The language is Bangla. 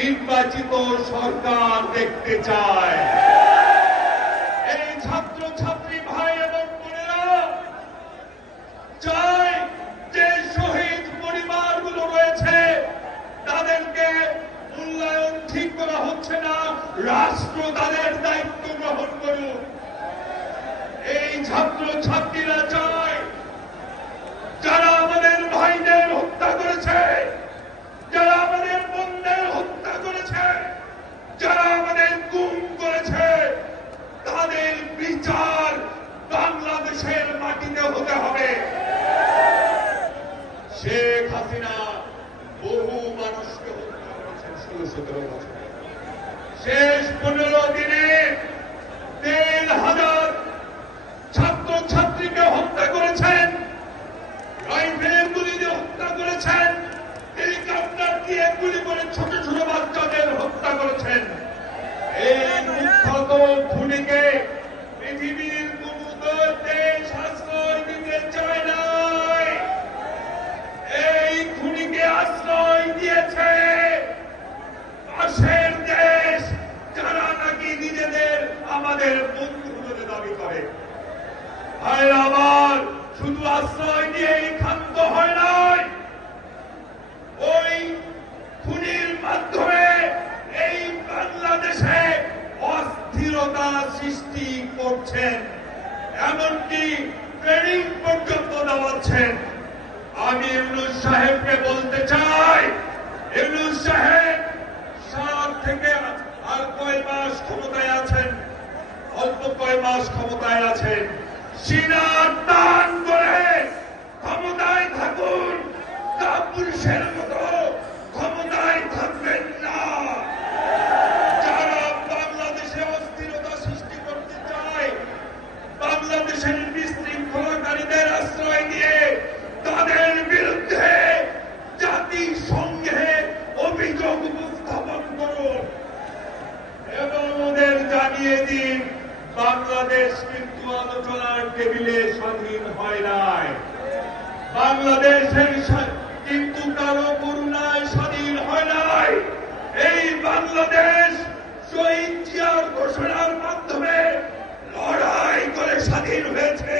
নির্বাচিত সরকার দেখতে চায়। এই ছাত্র ছাত্রী ভাই এবং বোনেরা চায় যে শহীদ পরিবারগুলো রয়েছে তাদেরকে মূল্যায়ন ঠিক করা হচ্ছে না, রাষ্ট্র তাদের দায়িত্ব গ্রহণ করুক। এই ছাত্র ছাত্রীরা চায় যারা আমাদের ভাইদের হত্যা করেছে, যারা আমাদের বোনদের হত্যা করেছে, যারা আমাদের গুম করেছে, তাদের বিচার বাংলাদেশের মাটিতে হতে হবে। শেখ হাসিনা বহু মানুষকে হত্যা করেছেন 16-17 বছরে। শেষ 15 দিনে 3,000 ছাত্র ছাত্রীকে হত্যা করেছেন, রাইফেলের গুলি দিয়ে হত্যা করেছেন, হেলিকপ্টার দিয়ে গুলি করে ছোট ছোট বাচ্চাদের হত্যা করেছেন। এই কুখ্যাত খুনিকে পৃথিবীর কোন দেশ আশ্রয় দিতে চায় নাই। এই খুনিকে আশ্রয় দিয়েছে পাশের দেশ, যারা নাকি নিজেদের আমাদের বন্ধু বলে দাবি করে। ভাইরা আমার, শুধু আশ্রয় দিয়েই ক্ষান্ত হয় নাই, ওই খুনির মাধ্যমে এই বাংলাদেশে অস্থিরতা সৃষ্টি করছেন, এমনকি ট্রেনিং পর্যন্ত দেওয়াচ্ছেন। আমি ইউনূস সাহেবকে বলতে চাই, ইউনূস সাহেব 7 থেকে আর কয় মাস ক্ষমতায় আছেন, অল্প কয় মাস ক্ষমতায় আছেন, সিনার দান করে ক্ষমতায় থাকুন, কাপুরুষের মতো ক্ষমতায় থাকবেন না। যারা বাংলাদেশে অস্থিরতা সৃষ্টি করতে চায়, বাংলাদেশের বিশৃঙ্খলাকারীদের আশ্রয় দিয়ে তাদের বিরুদ্ধে জাতিসংঘে অভিযোগ উপস্থাপন করুন এবং ওদের জানিয়ে দিন বাংলাদেশ কিন্তু আলোচনার টেবিলে স্বাধীন হয় নাই। বাংলাদেশের কিন্তু কারো করুণায় স্বাধীন হয় নাই। এই বাংলাদেশ শহীদ জিয়ার ঘোষণার মাধ্যমে লড়াই করে স্বাধীন হয়েছে।